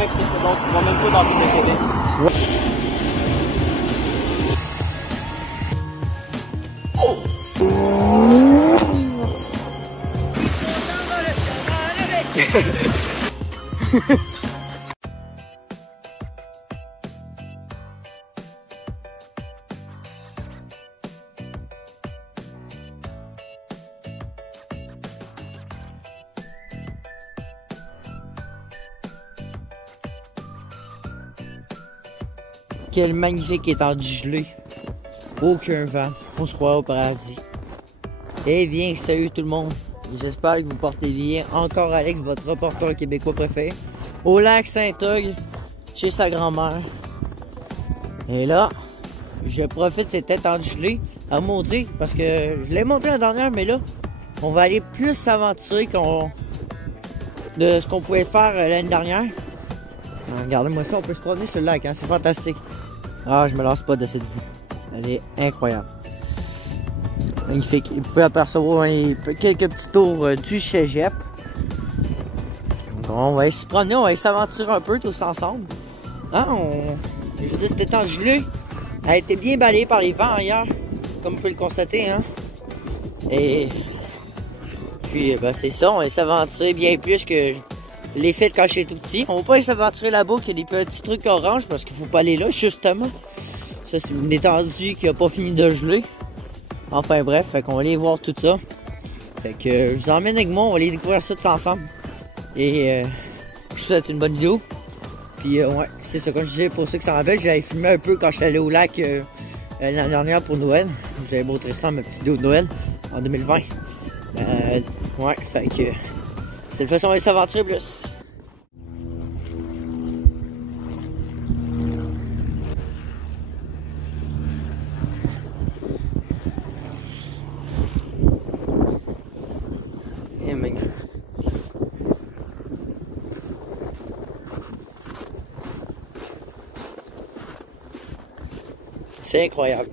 mec, c'est bon, je vois même pas dans le Québec. Quel magnifique étendue gelée. Aucun vent. On se croit au paradis. Eh bien, salut tout le monde. J'espère que vous portez bien. Encore Alex, votre reporter québécois préféré. Au lac Saint-Hugues, chez sa grand-mère. Et là, je profite de cette étendue gelée à montrer. Parce que je l'ai montré la dernière, mais là, on va aller plus s'aventurer de ce qu'on pouvait faire l'année dernière. Regardez-moi ça, on peut se promener sur le lac, hein? C'est fantastique. Ah, je me lasse pas de cette vue. Elle est incroyable. Magnifique. Vous pouvez apercevoir quelques petits tours du cégep. On va se promener, on va s'aventurer un peu tous ensemble. Hein? Je dis, c'était en gelée. Elle a été bien balayée par les vents hier, comme vous pouvez le constater. Hein? Et puis, ben, c'est ça, on va s'aventurer bien plus que les fêtes quand j'étais tout petit. On va pas s'aventurer là-bas qu'il y a des petits trucs oranges parce qu'il faut pas aller là, justement. Ça, c'est une étendue qui a pas fini de geler. Enfin bref, fait qu'on va aller voir tout ça. Fait que je vous emmène avec moi, on va aller découvrir ça tout ensemble. Et je vous souhaite une bonne vidéo. Puis ouais, c'est ça, comme je disais, pour ceux qui s'en rappellent, j'avais filmé un peu quand j'étais allé au lac l'année dernière pour Noël. J'avais montré ça dans ma petite vidéo de Noël en 2020. Ouais, fait que cette façon on va s'aventurer plus. Et magnifique. C'est incroyable.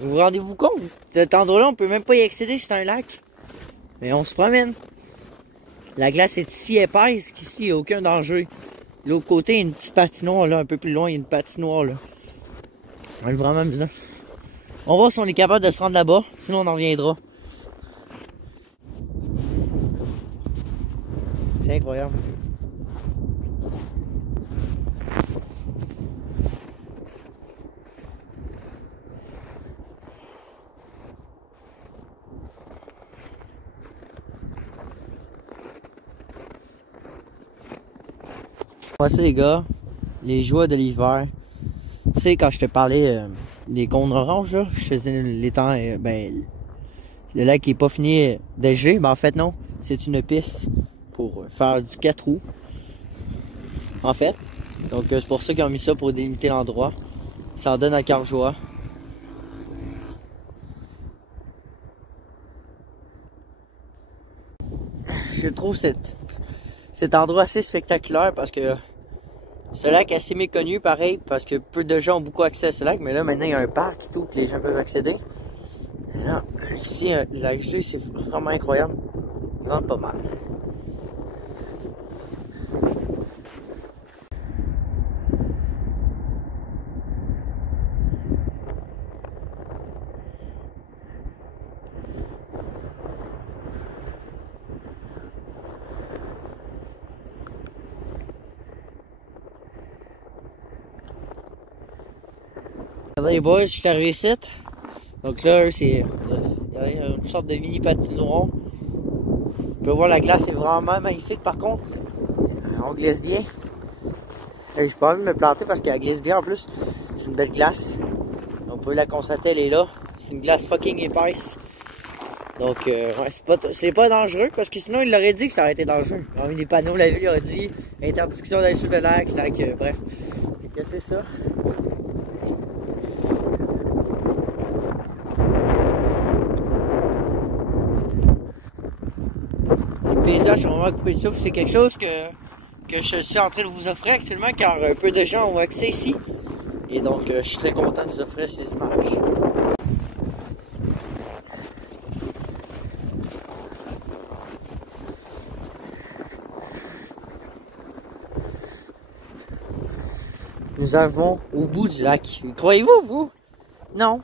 Vous vous rendez-vous compte? Cet endroit-là, on peut même pas y accéder, c'est un lac. Mais on se promène. La glace est si épaisse qu'ici, il n'y a aucun danger. De l'autre côté, il y a une petite patinoire, là, un peu plus loin, il y a une patinoire, là. C'est vraiment amusant. On va voir si on est capable de se rendre là-bas, sinon on en reviendra. C'est incroyable. Voici les gars, les joies de l'hiver. Tu sais, quand je te parlais des cônes oranges, là, je faisais l'étang, ben, le lac qui est pas fini de geler, mais en fait non, c'est une piste pour faire du 4 roues. En fait, donc c'est pour ça qu'ils ont mis ça pour délimiter l'endroit. Ça en donne à cœur joie. Je trouve cet endroit assez spectaculaire parce que ce lac est assez méconnu, pareil, parce que peu de gens ont beaucoup accès à ce lac, mais là maintenant il y a un parc et tout que les gens peuvent accéder. Et là, ici, le lac gelé, c'est vraiment incroyable. Il vente pas mal. Regardez les boys, je suis arrivé ici. Donc là, c'est il y a une sorte de mini patinoire. On peut voir la glace est vraiment magnifique par contre. On glisse bien. J'ai pas envie de me planter parce qu'elle glisse bien en plus. C'est une belle glace. On peut la constater, elle est là. C'est une glace fucking épaisse. Donc ouais, c'est pas dangereux parce que sinon il l'aurait dit que ça aurait été dangereux. On a mis des panneaux, la ville aurait dit interdiction d'aller sur le lac, bref. Et que c'est ça. Les paysages sont vraiment coupés de souffle, c'est quelque chose que je suis en train de vous offrir actuellement car peu de gens ont accès ici. Et donc je suis très content de vous offrir ces images. nous arrivons au bout du lac. Croyez-vous, vous? Non.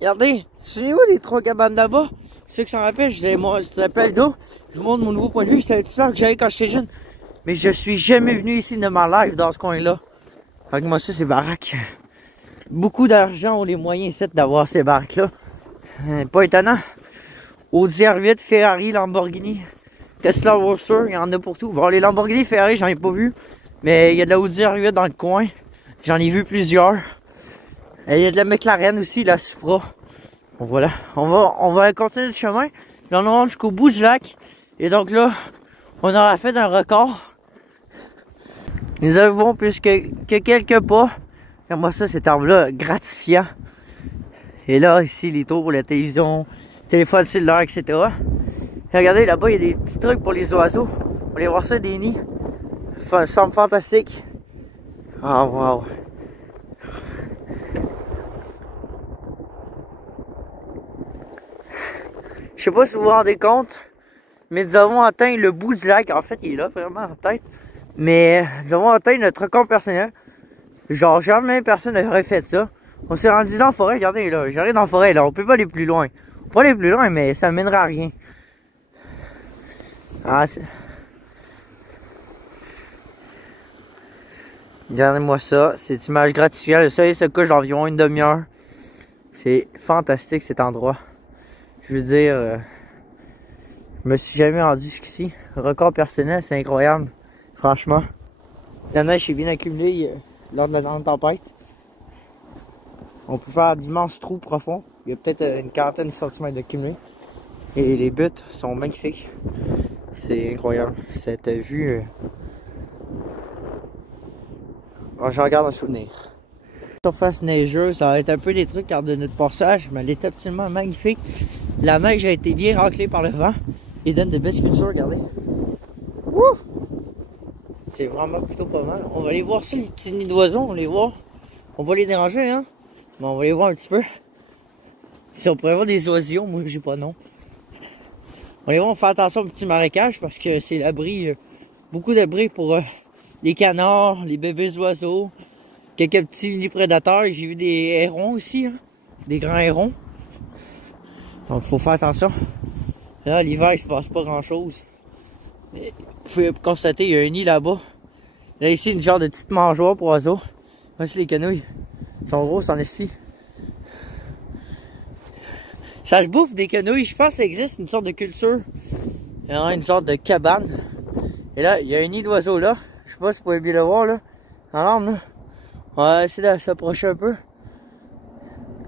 Regardez, c'est où les 3 cabanes là-bas? Ceux qui s'en rappellent, je l'appelle d'eau. Je vous montre mon nouveau point de vue. C'était le petit lac que j'avais quand j'étais jeune. Mais je suis jamais venu ici de ma life dans ce coin-là. Fait que moi, ça, c'est baraque. Beaucoup d'argent ont les moyens ici d'avoir ces baraques-là. Pas étonnant. Audi R8, Ferrari, Lamborghini, Tesla, Roadster, il y en a pour tout. Bon, les Lamborghini, Ferrari, j'en ai pas vu. Mais il y a de la Audi R8 dans le coin. J'en ai vu plusieurs. Et il y a de la McLaren aussi, la Supra. Bon, voilà. On va continuer le chemin. Puis on rentre jusqu'au bout du lac. Et donc là, on aura fait un record. Nous avons plus que quelques pas. Et moi, ça, cet arbre-là, gratifiant. Et là, ici, les tours pour la télévision, téléphone cellulaire, etc. Et regardez, là-bas, il y a des petits trucs pour les oiseaux. On va aller voir ça, des nids. Ça semble fantastique. Ah, wow. Je sais pas si vous vous rendez compte, mais nous avons atteint le bout du lac. En fait, il est là, vraiment, en tête. Mais nous avons atteint notre record personnel. Genre, jamais personne n'aurait fait ça. On s'est rendu dans la forêt, regardez là, j'arrive dans la forêt là, on peut pas aller plus loin. On peut aller plus loin, mais ça mènera à rien. Ah, regardez-moi ça, cette image gratifiante. Le soleil se couche d'environ une demi-heure. C'est fantastique cet endroit. Je veux dire, je me suis jamais rendu jusqu'ici. Record personnel, c'est incroyable. Franchement. La neige est bien accumulée lors de la tempête. On peut faire d'immenses trous profonds. Il y a peut-être une quarantaine de centimètres d'accumulé. Et les buttes sont magnifiques. C'est incroyable. Cette vue. Bon, je regarde un souvenir. La surface neigeuse, ça va être un peu des trucs lors de notre passage, mais elle est absolument magnifique. La neige a été bien raclée par le vent et donne de belles sculptures, regardez. Wouh! C'est vraiment plutôt pas mal. On va aller voir ça, les petits nids d'oiseaux, on va les voir. On va les déranger, hein? Mais on va les voir un petit peu. Si on pourrait voir des oiseaux, moi j'ai pas non. On va les voir, on fait attention aux petits marécages parce que c'est l'abri, beaucoup d'abri pour les canards, les bébés oiseaux, quelques petits mini-prédateurs. J'ai vu des hérons aussi, hein? Des grands hérons. Donc faut faire attention. Là, l'hiver, il se passe pas grand-chose. Vous pouvez constater, il y a un nid là-bas. Là, ici, une genre de petite mangeoire pour oiseaux. Voici les quenouilles. Ils sont grosses en esti. Ça se bouffe des quenouilles. Je pense que ça existe une sorte de culture. Il y a une sorte de cabane. Et là, il y a un nid d'oiseaux là. Je sais pas si vous pouvez bien le voir là. En l'arbre là. On va essayer de s'approcher un peu.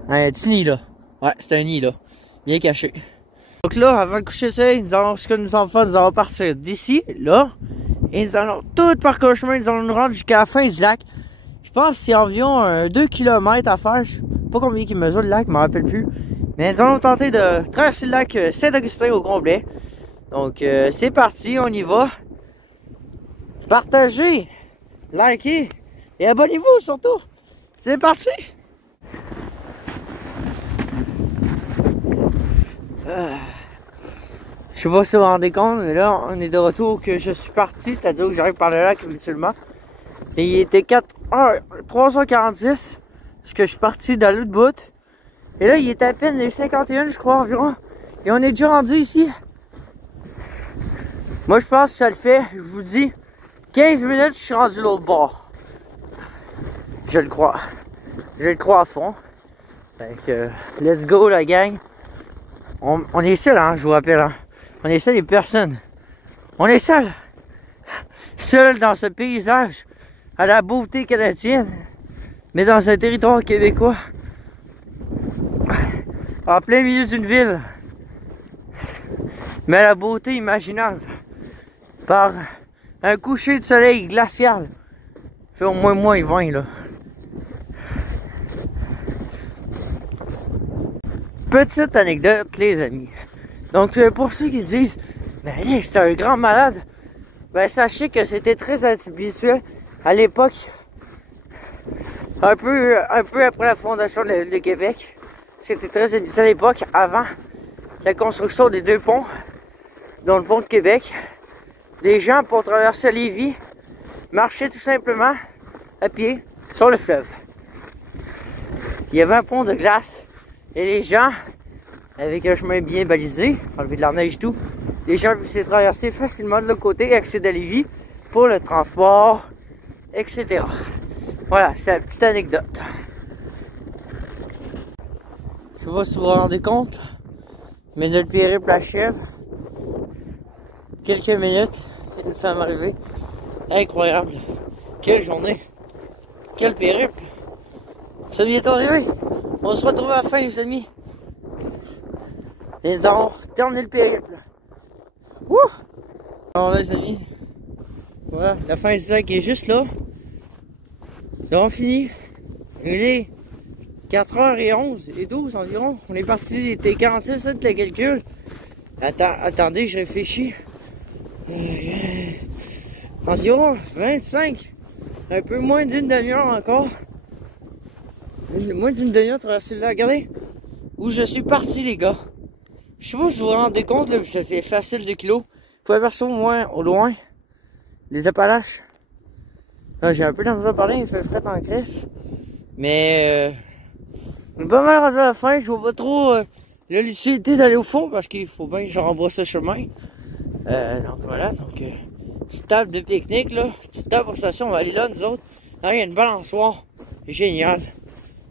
Ah, il y a un petit nid là. Ouais, c'est un nid là. Bien caché. Donc là, avant de coucher ça, nous allons, ce que nous allons faire, nous allons partir d'ici, là. Et nous allons tout parcourir le chemin, nous allons nous rendre jusqu'à la fin du lac. Je pense que c'est environ 2 km à faire. Je sais pas combien il mesure le lac, je ne me rappelle plus. Mais nous allons tenter de traverser le lac Saint-Augustin au complet. Donc c'est parti, on y va. Partagez, likez et abonnez-vous surtout. C'est parti. Je sais pas si vous vous rendez compte, mais là on est de retour que je suis parti, c'est-à-dire que j'arrive par le lac habituellement. Et il était 3h46, parce que je suis parti dans l'autre bout. Et là il était à peine les 51 je crois environ. Et on est déjà rendu ici. Moi je pense que ça le fait, je vous dis, 15 minutes je suis rendu l'autre bord. Je le crois. Je le crois à fond. Fait que, let's go la gang. On est seul, hein, je vous rappelle. Hein. On est seul et personne. On est seul. Seul dans ce paysage à la beauté canadienne. Mais dans un territoire québécois. En plein milieu d'une ville. Mais à la beauté imaginable. Par un coucher de soleil glacial. Il fait au moins -20 là. Petite anecdote les amis. Donc pour ceux qui disent mais Alex c'est un grand malade, ben sachez que c'était très habituel à l'époque, un peu après la fondation de la ville de Québec. C'était très habituel à l'époque, avant la construction des 2 ponts, dont le pont de Québec. Les gens pour traverser Lévis marchaient tout simplement à pied sur le fleuve. Il y avait un pont de glace et les gens, avec un chemin bien balisé, enlevé de la neige et tout, les gens puissaient traverser facilement de l'autre côté et accéder à Lévis pour le transport, etc. Voilà, c'est la petite anecdote. Je sais pas si vous vous rendez compte, mais notre périple achève. Quelques minutes, et nous sommes arrivés. Incroyable. Quelle journée. Quel périple. Ça vient d'arriver. On se retrouve à la fin, les amis. Et nous avons terminé le périple. Wouh! Alors là, les amis, voilà, la fin du sac est juste là. Nous avons fini. Il est 4h11 et 12 environ. On est parti, il était 46, c'est le calcul. Attendez, je réfléchis. Environ 25. Un peu moins d'une demi-heure encore. Moins d'une demi-heure traverser là. Regardez où je suis parti, les gars. Je sais pas si vous vous rendez compte, là, ça fait facile 2 kilos. Vous pouvez apercevoir au loin les Appalaches. Là, j'ai un peu d'envie de parler, il fait frais en crèche. Mais on est pas mal rendu à la fin, je vois pas trop la lucidité d'aller au fond parce qu'il faut bien que je rembourse ce chemin. Donc voilà, petite table de pique-nique là, petite table pour station, on va aller là nous autres. Là, il y a une balançoire, génial.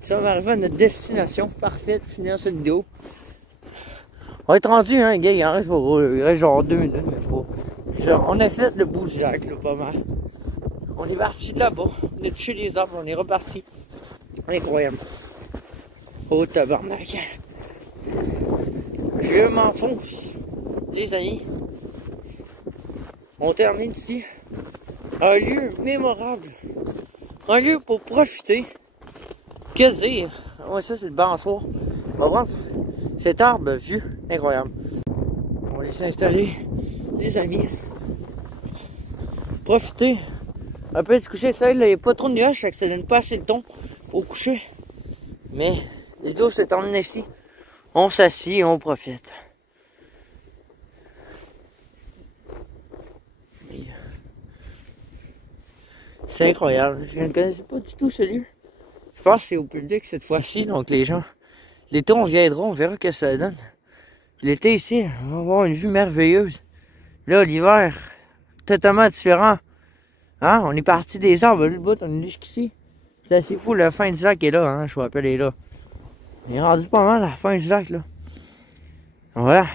Ça va arriver à notre destination parfaite pour finir cette vidéo. On va être rendu, hein, gars, il reste genre 2 minutes, mais pas. Genre, on a fait le bout du lac, là, pas mal. On est parti de là-bas, on est touché les arbres, on est reparti. Incroyable. Oh tabarnak. Je m'enfonce, les amis. On termine ici. Un lieu mémorable. Un lieu pour profiter. Que dire? Ouais, ça c'est le balançoire. On va voir cet arbre vieux. Incroyable. On va laisser installer les amis. Profiter. Un peu du coucher de soleil, il n'y a pas trop de nuages, ça donne pas assez de ton au coucher. Mais les gars, c'est terminé ici. On s'assied et on profite. C'est incroyable. Je ne connaissais pas du tout ce lieu. Je pense que c'est au public cette fois-ci, donc les gens. L'été, on viendra, on verra ce que ça donne. L'été ici, on va avoir une vue merveilleuse. Là, l'hiver, totalement différent. Hein? On est parti des arbres, le bout, on est jusqu'ici. C'est assez fou, la fin du lac est là, hein, je vous rappelle, est là. On est rendu pas mal à la fin du lac, là. Voilà.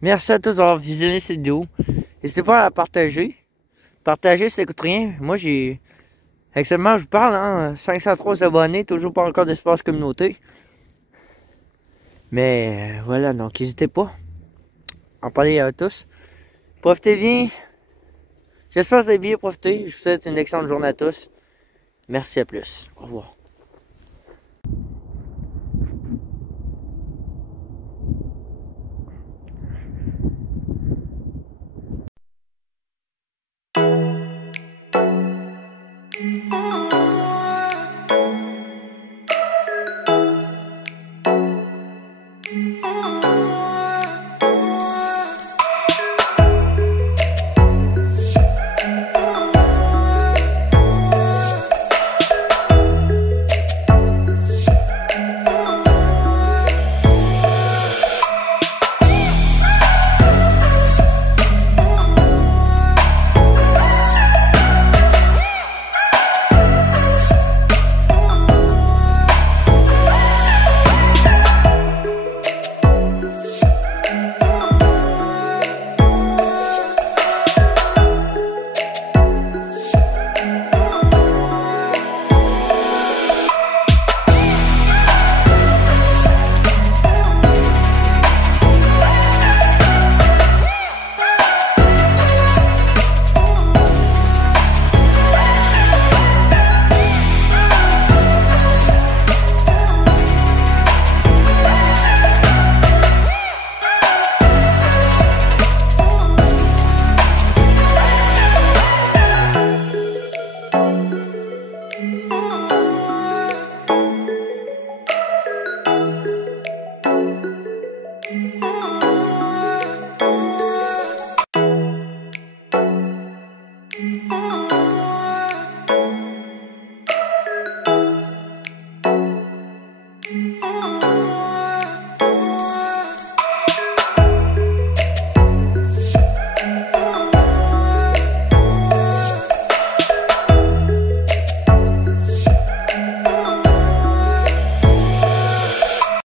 Merci à tous d'avoir visionné cette vidéo. N'hésitez pas à la partager. Partager, ça coûte rien. Moi, j'ai... Actuellement, je vous parle, hein, 503 abonnés, toujours pas encore d'espace communauté. Mais voilà, donc n'hésitez pas à en parler à tous. Profitez bien. J'espère que vous avez bien profité. Je vous souhaite une excellente journée à tous. Merci, à plus. Au revoir. love.